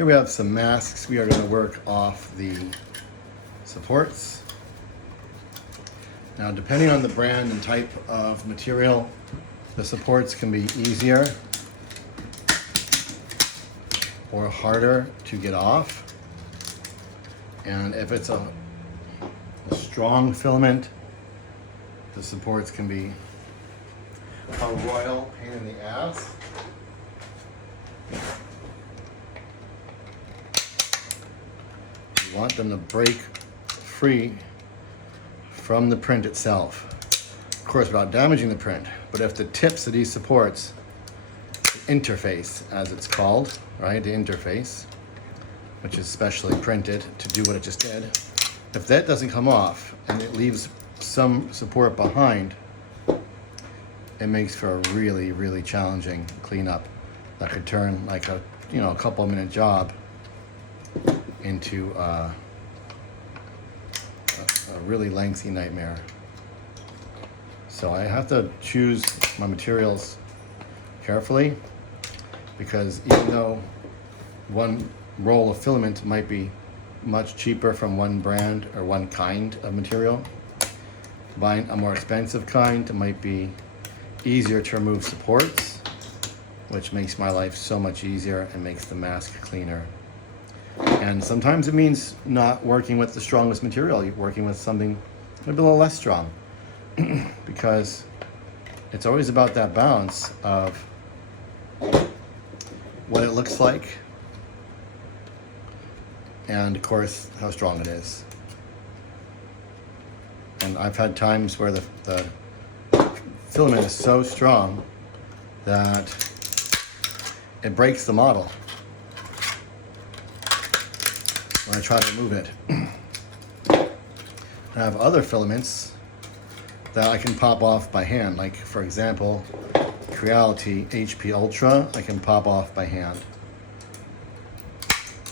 Here we have some masks. We are going to work off the supports. Now, depending on the brand and type of material, the supports can be easier or harder to get off. And if it's a strong filament, the supports can be a royal pain in the ass. You want them to break free from the print itself. Of course, without damaging the print. But if the tips of these supports, the interface as it's called, right? The interface, which is specially printed to do what it just did. If that doesn't come off and it leaves some support behind, it makes for a really, really challenging cleanup that could turn like a couple minute job into a really lengthy nightmare. So I have to choose my materials carefully, because even though one roll of filament might be much cheaper from one brand or one kind of material, buying a more expensive kind, it might be easier to remove supports, which makes my life so much easier and makes the mask cleaner. And sometimes it means not working with the strongest material, you're working with something maybe a little less strong, because it's always about that balance of what it looks like and, of course, how strong it is. And I've had times where the filament is so strong that it breaks the model when I try to remove it. I have other filaments that I can pop off by hand, like, for example, Creality HP Ultra, I can pop off by hand.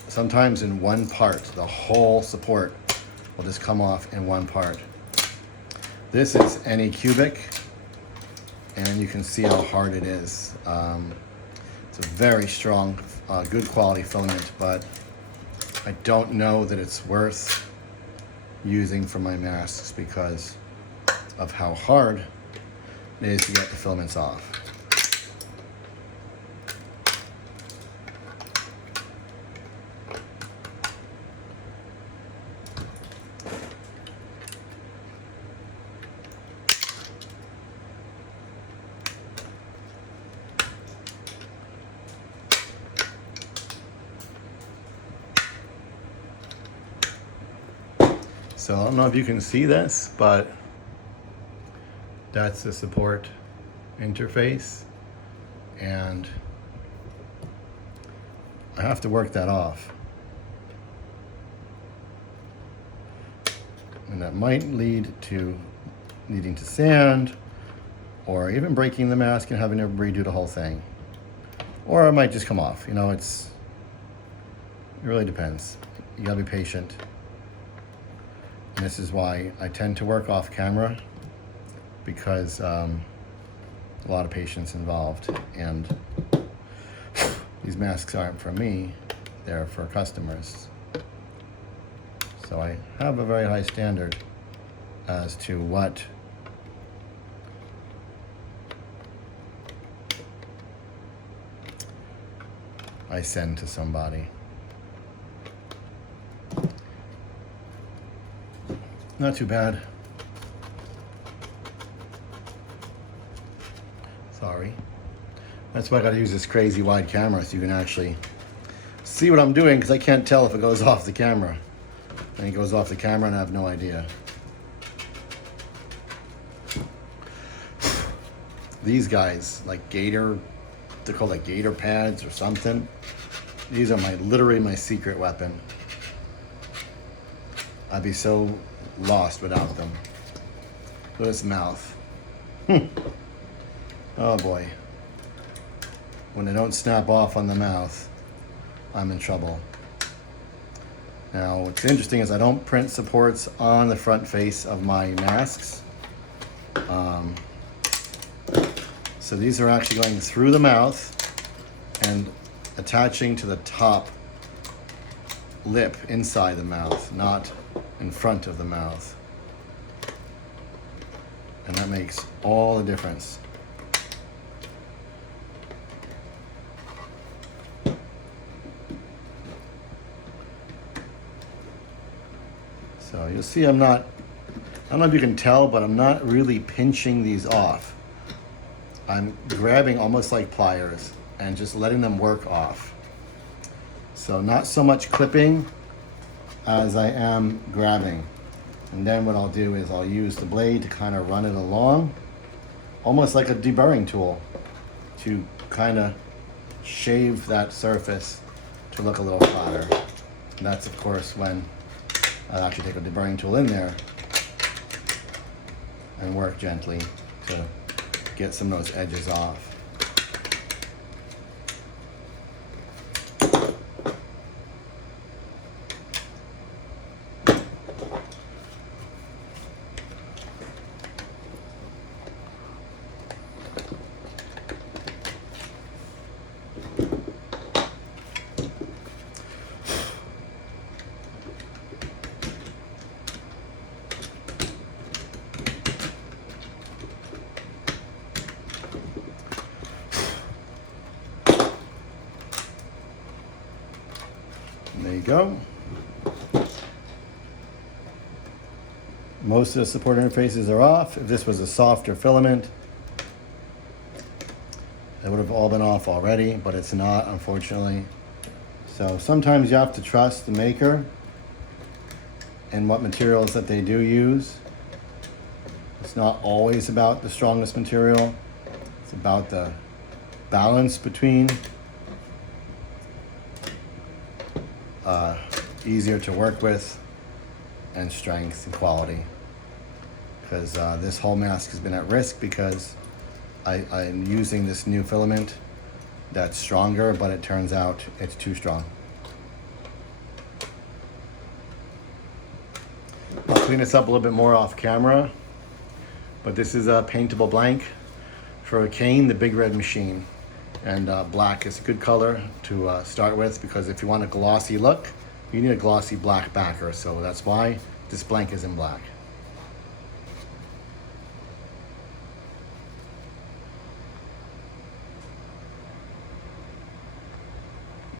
Sometimes in one part, the whole support will just come off in one part. This is any cubic, and you can see how hard it is. It's a very strong, good quality filament, but I don't know that it's worth using for my masks because of how hard it is to get the filaments off. So I don't know if you can see this, but that's the support interface, and I have to work that off. And that might lead to needing to sand, or even breaking the mask and having to redo the whole thing. Or it might just come off. It really depends. You gotta be patient. And this is why I tend to work off camera, because a lot of patience involved, and these masks aren't for me, they're for customers. So I have a very high standard as to what I send to somebody. Not too bad. Sorry. That's why I gotta use this crazy wide camera so you can actually see what I'm doing, because I can't tell if it goes off the camera. And it goes off the camera and I have no idea. These guys, like Gator, they're called like Gator pads or something. These are literally my secret weapon. I'd be so lost without them. Look at his mouth. Oh boy. When they don't snap off on the mouth, I'm in trouble. Now, what's interesting is I don't print supports on the front face of my masks. So these are actually going through the mouth and attaching to the top lip inside the mouth, not in front of the mouth. And that makes all the difference. So you'll see I don't know if you can tell, but I'm not really pinching these off. I'm grabbing almost like pliers and just letting them work off. So not so much clipping as I am grabbing. And then what I'll do is I'll use the blade to kind of run it along, almost like a deburring tool, to kind of shave that surface to look a little flatter. And that's of course when I'll actually take a deburring tool in there and work gently to get some of those edges off. There you go. Most of the support interfaces are off. If this was a softer filament, it would have all been off already, but it's not, unfortunately. So sometimes you have to trust the maker and what materials that they do use. It's not always about the strongest material. It's about the balance between easier to work with and strength and quality. Because this whole mask has been at risk because I'm using this new filament that's stronger, but it turns out it's too strong. I'll clean this up a little bit more off camera, but this is a paintable blank for a Kane, the Big Red Machine. And black is a good color to start with, because if you want a glossy look, you need a glossy black backer. So that's why this blank is in black.